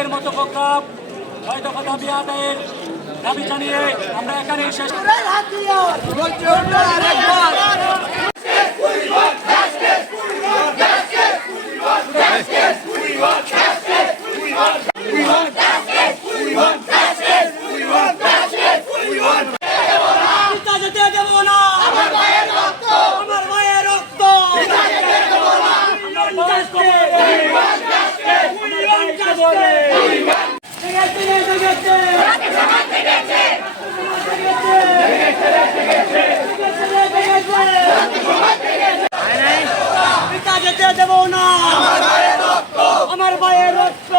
এর মতো প্রোগ্রাম 6 দফা দাবি আদায়ের দাবি জানিয়ে আমরা এখানেই শেষ। দেব না আমার ভাইয়ের রক্ত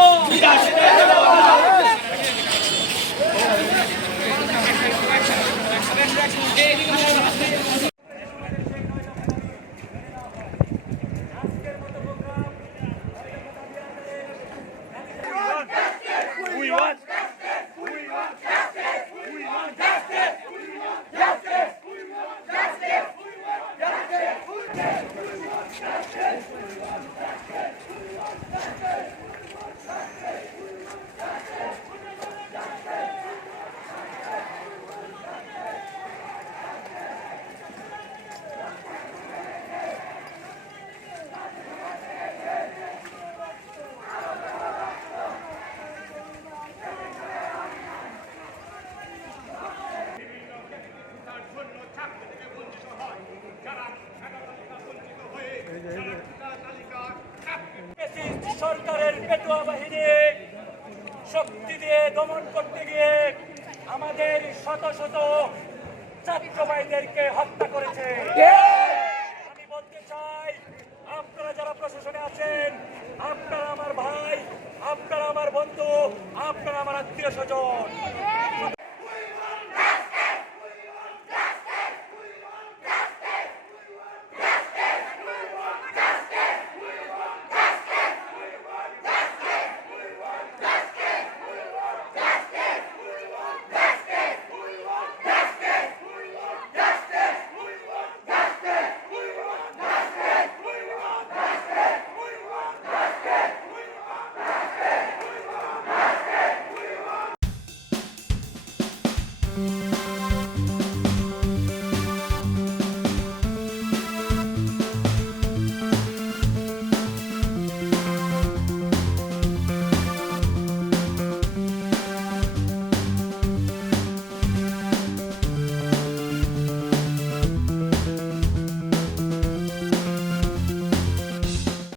সরকারের পেটুয়া বাহিনী শক্তি দিয়ে দমন করতে গিয়ে আমাদের শত শত ছাত্র ভাইদেরকে হত্যা করেছে। আমি বলতে চাই, আপনারা যারা প্রশাসনে আছেন, আপনারা আমার ভাই, আপনারা আমার বন্ধু, আপনারা আমার আত্মীয় স্বজন।